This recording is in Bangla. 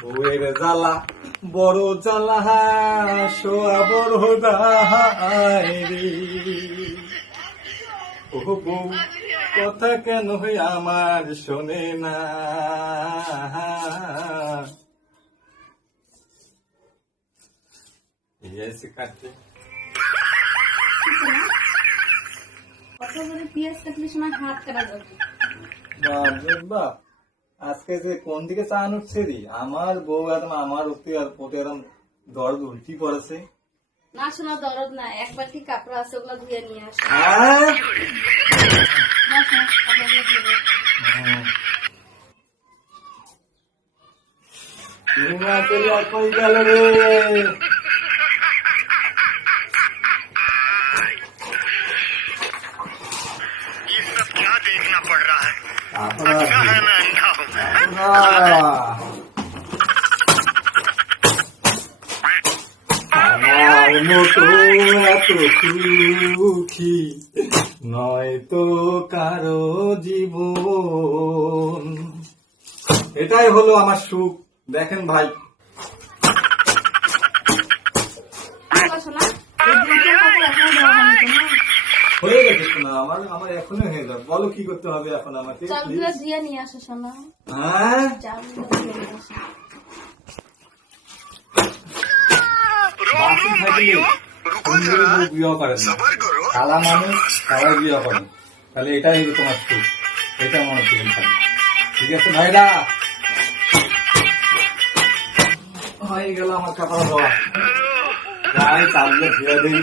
বউয়ের জ্বালা বড় জ্বালা শোয়া বড় দায় রে। ও বউ কথা কেন আমার শোনে না। এসে কাটছে পিঁয়াজ কাটলে সময় হাত কাটা যাবে। বাপ আজকে যে কোন দিকে চান উঠছে রে, আমার বউ একদম আমার উঠতে আর পোটে এরকম দরদ উল্টি পড়েছে। না শোনা দরদ না, এক বালতি কাপড় আছে ওগুলো ধুয়ে নিয়ে আসো। কই গেল রে। ये सब क्या देखना पड़ रहा है। আপনার अच्छा है मैं अंधा हूँ। আমার মতো এত সুখী নয় তো কারো জীবন। এটাই হলো আমার সুখ। দেখেন ভাই, শোনা এই দুইটা কাপড় এখনো দেওয়া হয়নি তো না? হয়ে গেছে শোনা, আমার আমার এখনই হয়ে যাবে। বলো কি করতে হবে এখন আমাকে? চালগুলো ধুয়ে নিয়ে আসো শোনা। হ্যাঁ চালগুলো ধুয়ে নিয়ে আসো। বাকি থাকলে সুন্দরী বউ বিয়ে করেন না, सबर करो। কালা মানুষ সবাই বিয়ে করেন। তাহলে এটাই হলো তোমার সুখ, এটা মনে করেন। ঠিক আছে ভাইরা, হয়ে গেল আমার কাপড় ধোয়া। যাই চালগুলো ধুয়ে দিই।